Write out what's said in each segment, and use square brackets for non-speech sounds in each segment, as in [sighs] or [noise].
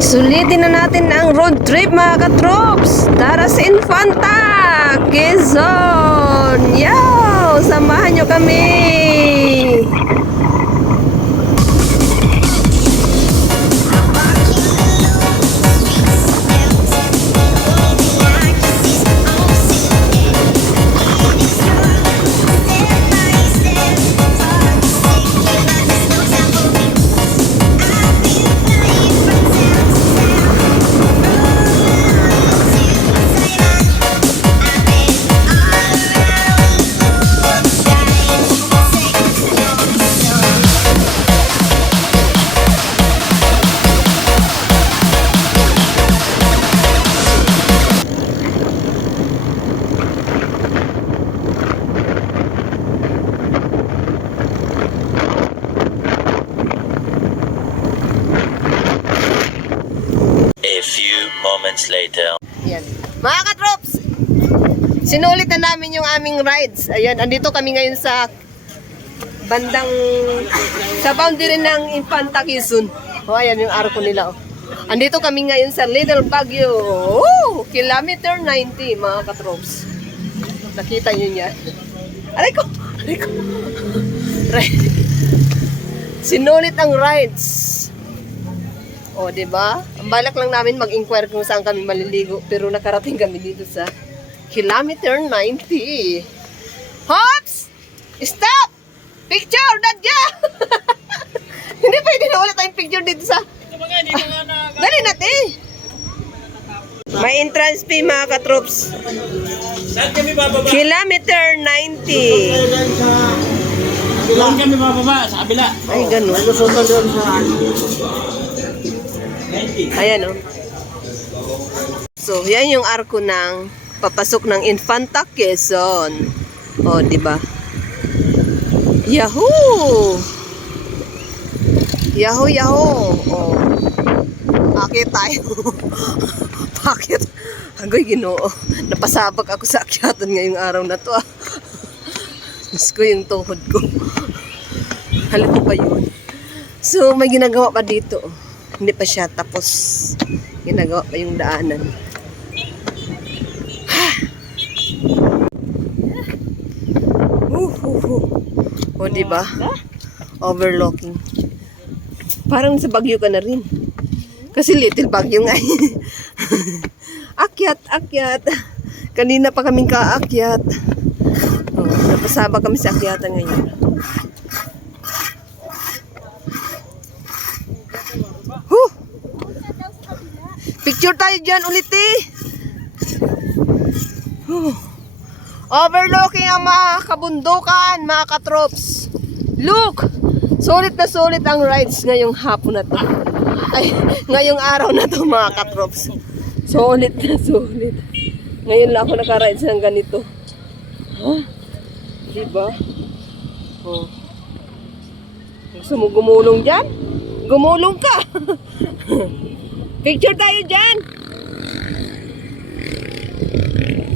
Sulitin na natin ang road trip mga katrops. Tara sa Infanta, Quezon. Yo! Samahan nyo kami. Na namin yung aming rides. Ayan, andito kami ngayon sa bandang sa boundary ng Infanta Quezon. O, ayan yung arko nila. Oh. Andito kami ngayon sa Little Baguio. Oh, kilometer 90, mga katrops. Nakita nyo niya. Aray ko! Aray ko! [laughs] Sinulit ang rides. O, di ba? Ang balak lang namin mag-inquire kung saan kami maliligo. Pero nakarating kami dito sa kilometer 90. Hops! Stop! Picture! Dadya! [laughs] Hindi pwede na ulit tayong picture dito sa... Dali natin! May entrance fee mga katroops. Saan kami bababa? Kilometer 90. Saan kami bababa? Sa kabila. Ay, ganun. Ayan o. So, yan yung arko ng papasok ng Infanta Quezon. O, di ba? Yahoo! Yahoo, yahoo! O. Akit tayo. [laughs] Bakit? Agoy, ginoo. Napasabak ako sa akyatan ngayong araw na to. ah. Diyos ko yung tuhod ko. Halata pa yun. So, may ginagawa pa dito. Hindi pa siya tapos. Ginagawa pa yung daanan. O, di ba? Overlooking. Parang sa Bagyo ka na rin. Kasi little Bagyo nga. eh. [laughs] akyat, akyat. Kanina pa kaming kaakyat. Oh, napasaba kami sa akyatan ngayon. Huh! Picture tayo dyan ulit eh. Huh. Overlooking ang mga kabundukan, mga katrops. Look! Sulit na sulit ang rides ngayong hapon na to. Ay, ngayong araw na to mga katrops. Sulit na sulit. Ngayon lang ako nakarides ng ganito. Huh? Diba? Oh. Gusto mo gumulong dyan? Gumulong ka! [laughs] Picture tayo dyan!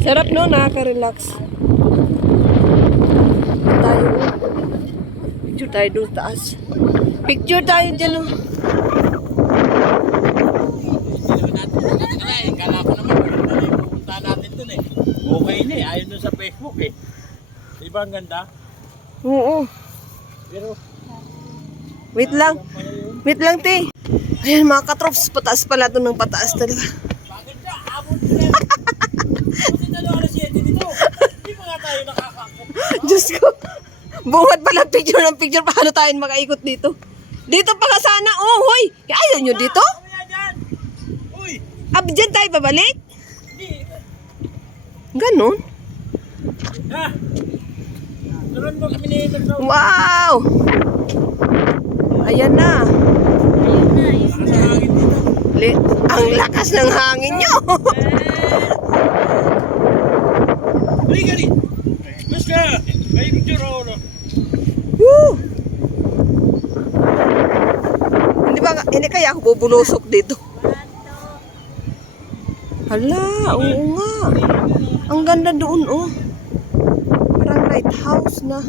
Sarap no, nakaka-relax. Tayo. Picture tayo doon taas. Picture tayo dyan oh. Kala ko naman, maganda pupunta natin dun eh. Okay na eh, ayun dun sa Facebook eh. Di ba ang ganda? Oo. Pero, Wait lang. Wait lang, te. Ayan, mga katrops. Pataas pala ito ng pataas talaga. ka? Abot na. [laughs] Kasi talo alas 7 dito. Di ba nga tayo nakakakot? Diyos ko. Bungad pala picture ng picture. Paano tayo makaikot dito? Dito pa ka sana. Oh, hoy. Ayaw nyo dito? Ab, dyan tayo babalik? Ganon. Wow! Ayan na. Dito. Li- ang lakas ng hangin nyo. Ay, ako bubulusok dito. Hala, oo nga. Ang ganda doon, oh. Parang lighthouse na.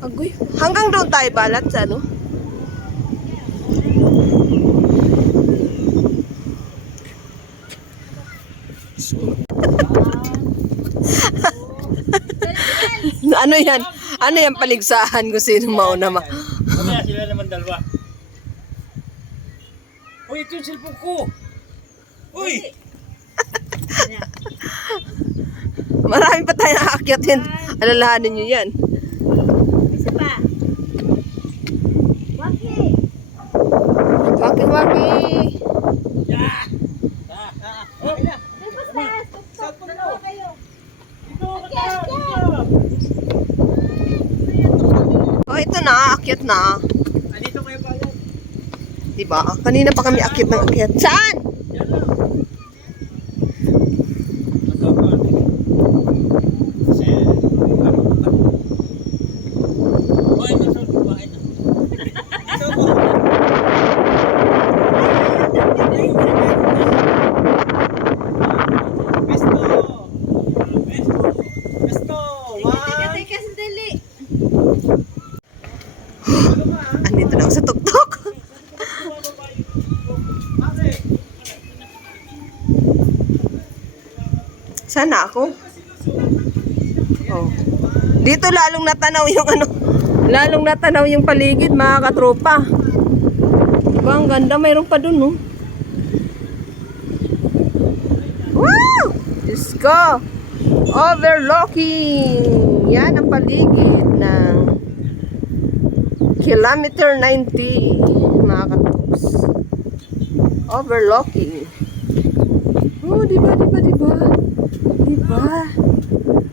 Agoy. Hanggang doon tayo balat sa ano? [laughs] ano yan? Ano yan paligsahan ko sino mauna ma? Mamaya sila naman dalawa. Uy, ito yung cellphone ko. Uy! [laughs] Marami pa tayong aakyatin. Alalahanin nyo yan. Isa pa. Waki. Waki-waki. Ah! Ah! Oh! Tuktok. Dalawa kayo. Dito! Akyat, Dito! Oh, ito na. Akyat na. Ah, dito kayo pa yan. Diba? Kanina pa kami akyat ng akyat. Saan? Yan lang. Kasama. Kasi, ako, ako. Kumain na, sir. Kumain na. Pesto! Pesto! Pesto! Teka, teka, sandali. Andito na ako sa tuktok. Sana ako. Oh. Dito lalong natanaw yung ano, lalong natanaw yung paligid mga katropa. Diba ang ganda, mayroon pa dun no. Wow! Diyos ko! Overlooking! Yan ang paligid ng kilometer 90 mga katrops. Overlooking. Oh, di ba, di ba, di ba? Di ba?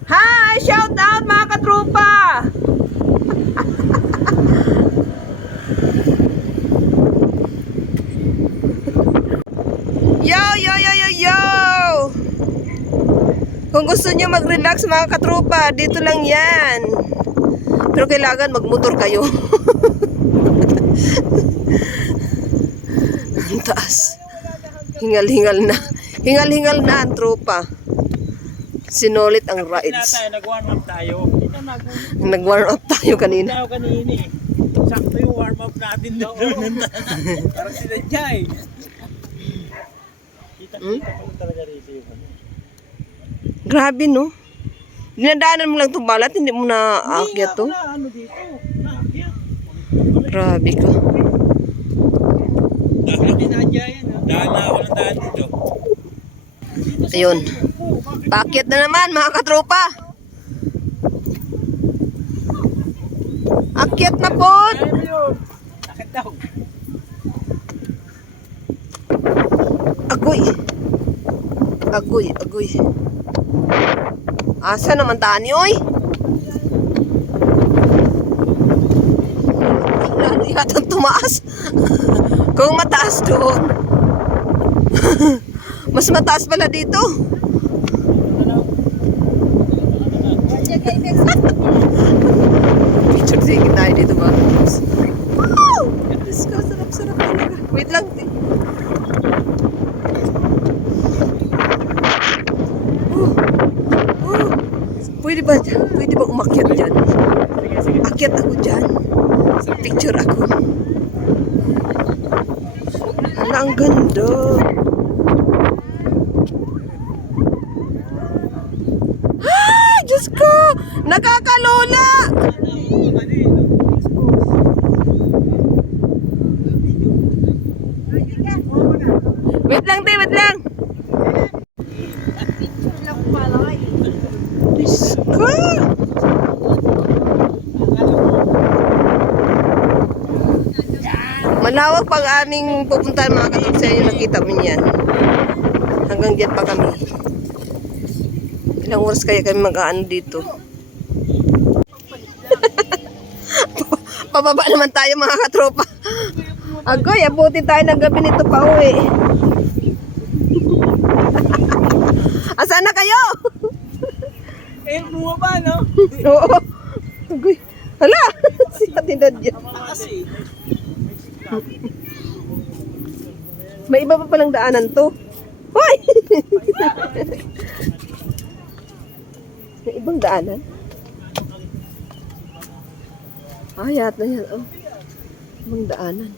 Hi! Shout out mga katropa! [laughs] yo, yo, yo, yo, yo! Kung gusto nyo mag-relax mga katropa, dito lang yan. Pero kailangan magmotor kayo. [laughs] Ang taas. Hingal-hingal na. Hingal-hingal na ang tropa. Sinulit ang Na rides. tayo, nag-warm up tayo. Nag-warm up tayo kanina. tayo kanina eh. Sakto yung warm up natin doon. Parang sinadya eh. Kita-kita ko talaga rito yung ano. Grabe no. Dinadaanan mo lang itong balat, hindi mo na aakyat to. Wala ano dito. Naakyat. Grabe ka. Dahil dinadya yan. Daan na ako ng daan dito. Ayun. Paakyat na naman mga katropa. Akyat na po. Agoy. Agoy, agoy. Asa naman tani, oy? Lalo yatang tumaas. [laughs] Kung mataas doon. Mas mataas pala dito. Picture taking tayo dito mga katrops. Wow! Diyos ko, sarap-sarap. Wait lang. Oh. Oh. Pwede ba, pwede ba umakyat dyan? Akyat ako dyan. Picture ako. Ang ganda. Ah! Diyos ko! Nakakalola! Wait lang, te, wait lang. Malawak pag aming pupuntahan mga sa inyo. Nakita mo yan. Hanggang dyan pa kami. Ilang oras kaya kami mag-aano dito? Pababa naman tayo mga katropa. Agoy, abuti tayo ng gabi nito pa uwi. [laughs] Asan na kayo? Eh, bumaba no? Oo. Agoy. Hala! [laughs] si Ate Nadia. Kasi, May iba pa palang daanan to. Hoy! [laughs] May ibang daanan. Ayat na yan. Oh. Ibang daanan.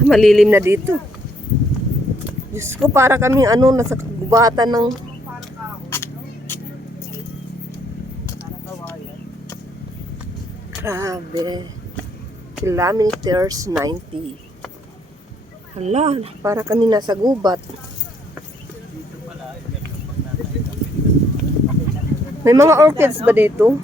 Ah, Malilim na dito. Diyos ko, para kaming ano, nasa kagubatan ng... Grabe. Kilometers 90. Hala, para kami nasa gubat. May mga orchids ba dito?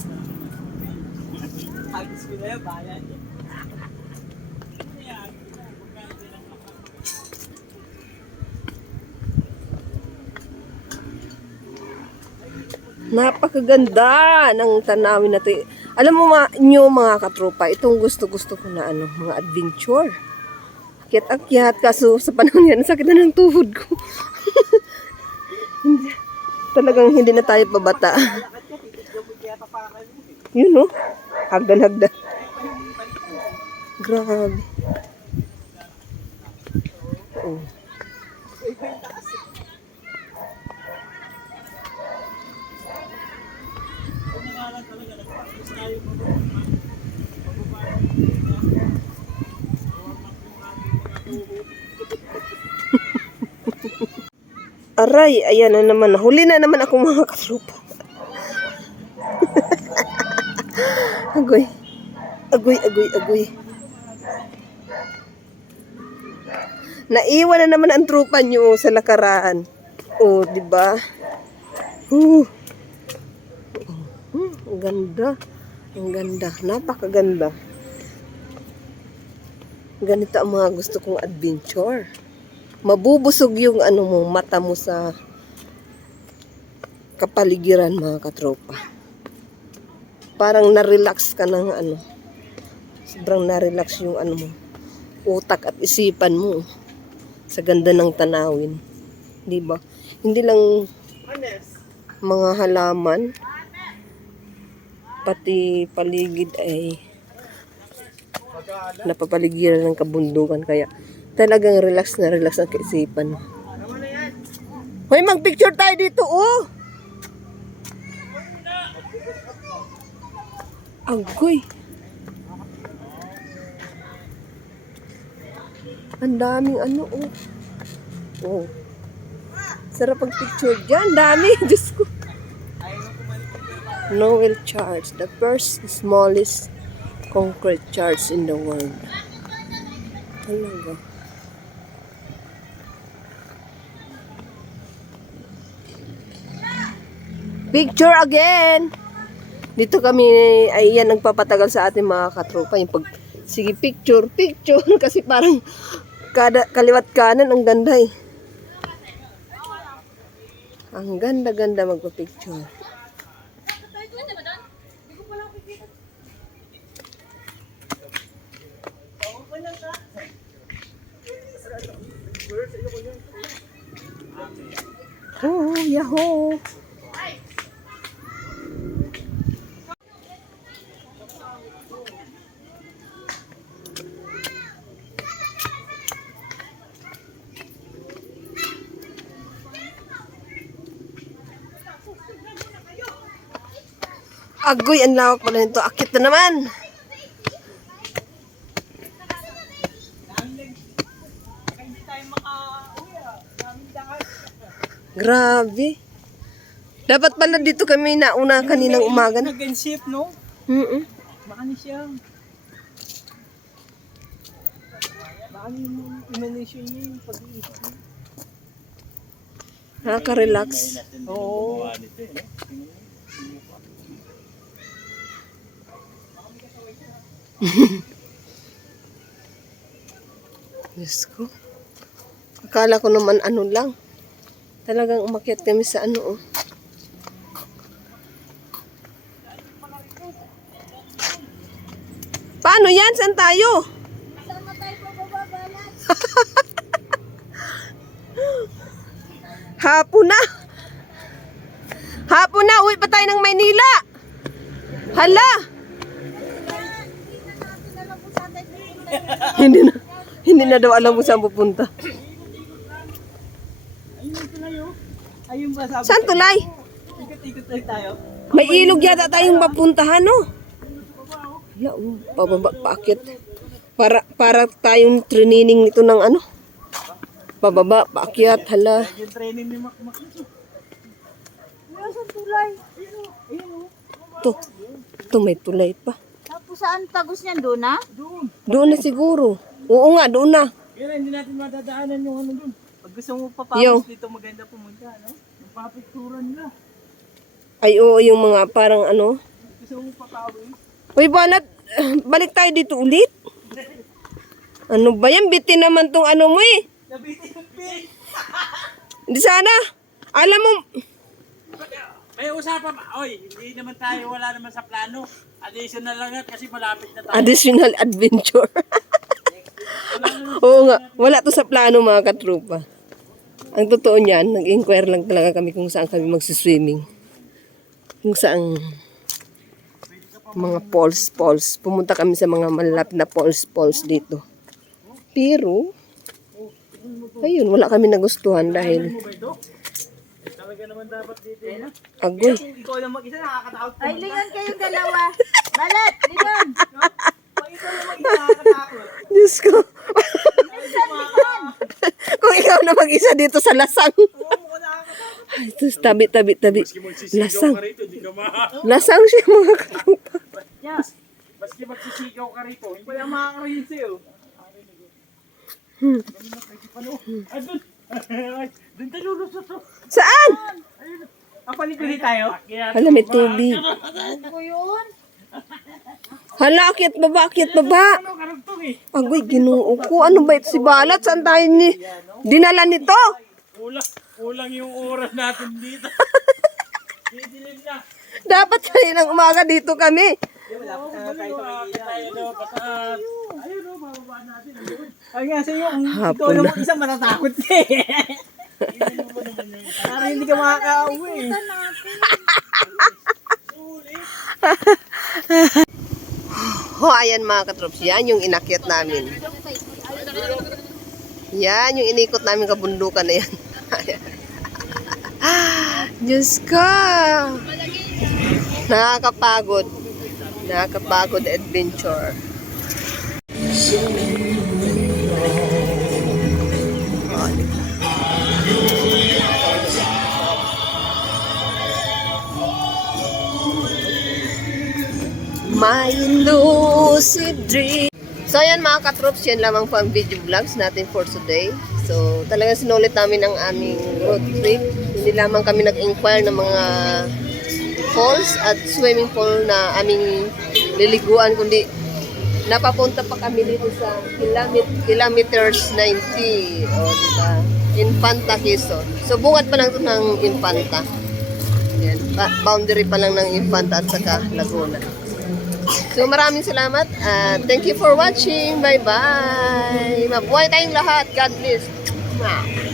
Napakaganda ng tanawin na to. Alam mo ma, nyo mga katropa, itong gusto-gusto ko na ano, mga adventure. Akyat-akyat, kaso sa panahon yan, sakit na ng tuhod ko. [laughs] Talagang hindi na tayo pabata. Yun no? Hagdan-hagdan. Grabe. Oh. [laughs] Aray, ayan na naman. Huli na naman ako mga katropa. [laughs] agoy. Agoy, agoy, agoy. Naiwan na naman ang trupa nyo sa lakaran. Oh, di ba? Uh. Ganda. Ang ganda. Napakaganda. Ganito ang mga gusto kong adventure mabubusog yung ano mo, mata mo sa kapaligiran mga katropa. Parang na-relax ka ng ano. Sobrang na-relax yung ano mo. Utak at isipan mo sa ganda ng tanawin. 'Di ba? Hindi lang mga halaman pati paligid ay napapaligiran ng kabundukan kaya talagang relax na relax ang kaisipan. Hoy, mag-picture tayo dito, oh! Agoy! Ang daming ano, oh. Oh. Sarap ang picture dyan. Dami. [laughs] Diyos ko. Noel Church. The first smallest concrete church in the world. Talaga. Picture again! Dito kami, ay yan nagpapatagal sa ating mga katropa. Yung pag, sige, picture, picture. [laughs] Kasi parang kada, kaliwat kanan, ang ganda eh. Ang ganda-ganda magpa-picture. Yahoo! Agoy, ang lawak pala nito. Akit na naman. Grabe. Dapat pala dito kami nauna kaninang umaga na. Nag-insip, no? Mm Baka ni siya. Baka ni yung imagination niya yung pag-iisip niya. Nakaka-relax. Oo. [laughs] Diyos ko. Akala ko naman ano lang. Talagang umakyat kami sa ano oh. Paano yan? Saan tayo? Sama [laughs] tayo. Hapon na. Hapon na. Uwi pa tayo ng Maynila. Hala. hindi na. Hindi na daw alam kung saan pupunta. Ayun yung tuloy, oh. Ayun ba sabi? Saan tulay? Ikot-ikot tayo tayo. May ilog yata tayong papuntahan, no? Hala, oh, pababa, paakit. Para, para tayong training ito ng ano? Pababa, paakyat, hala. Yung training ni Mac Mac. To, to may tulay pa. po saan tagos niyan doon na? Doon. Doon na siguro. Oo nga, doon na. Kaya hindi natin madadaanan yung ano doon. Gusto mo pa Yo. dito maganda pumunta, no? Yung papicturan nila. Ay, oo, yung mga parang ano. Gusto mo pa pawis? Uy, banat, [sighs] balik tayo dito ulit. Ano ba yan? Bitin naman tong ano mo eh. Nabitin yung pin! Hindi sana. Alam mo, May usapan, oy, hindi naman tayo, wala naman sa plano. Additional lang yan kasi malapit na tayo. additional [laughs] adventure. Oo nga, wala to sa plano mga katrupa. Ang totoo niyan, nag-inquire lang talaga kami kung saan kami magsiswimming. Kung saan mga falls, falls. Pumunta kami sa mga malapit na falls, falls dito. Pero, ayun, wala kami nagustuhan dahil Talaga naman dapat dito. agoy. Ikaw lang mag-isa, nakakatakot Ay, lingon kayong dalawa. Balat, lingon. Ikaw lang [laughs] mag-isa, nakakatakot. Diyos ko. Kung ikaw na mag-isa dito sa lasang. Ay, ito, tabi, tabi, tabi. Lasang. Lasang siya mga katrupa. Maski magsisigaw ka rito, hindi Wala makakarinig sa'yo. Saan? Kapalikuli tayo. Hala, may tubig. Ano yun? Hala, akyat baba, akyat baba. Agoy, ginoo ko. Ano ba ito si Balat? Saan tayo ni... Dinala nito? Kulang, kulang yung oras natin dito. [laughs] Didilim na. Dapat kaninang umaga dito kami. Ay nga sa'yo, ikaw Hapon lang na. mag-isa, matatakot eh. [laughs] Para hindi ka makakauwi. [laughs] Ho, ayan mga katrops. Yan yung inakyat namin. Yan yung inikot namin kabundukan na yan. [laughs] Diyos ko! Nakakapagod. Nakakapagod adventure. My elusive dream. So ayan mga katrops, yan lamang po ang video vlogs natin for today. So talagang sinulit namin ang aming road trip. Hindi lamang kami nag-inquire ng mga falls at swimming pool na aming liliguan, kundi napapunta pa kami dito sa kilometers 90. O, di ba? Infanta Quezon. So bungad pa lang ito ng Infanta. Yan. Boundary pa lang ng Infanta at saka Laguna. So maraming salamat. at thank you for watching. Bye-bye. Mabuhay tayong lahat. God bless. Mwah.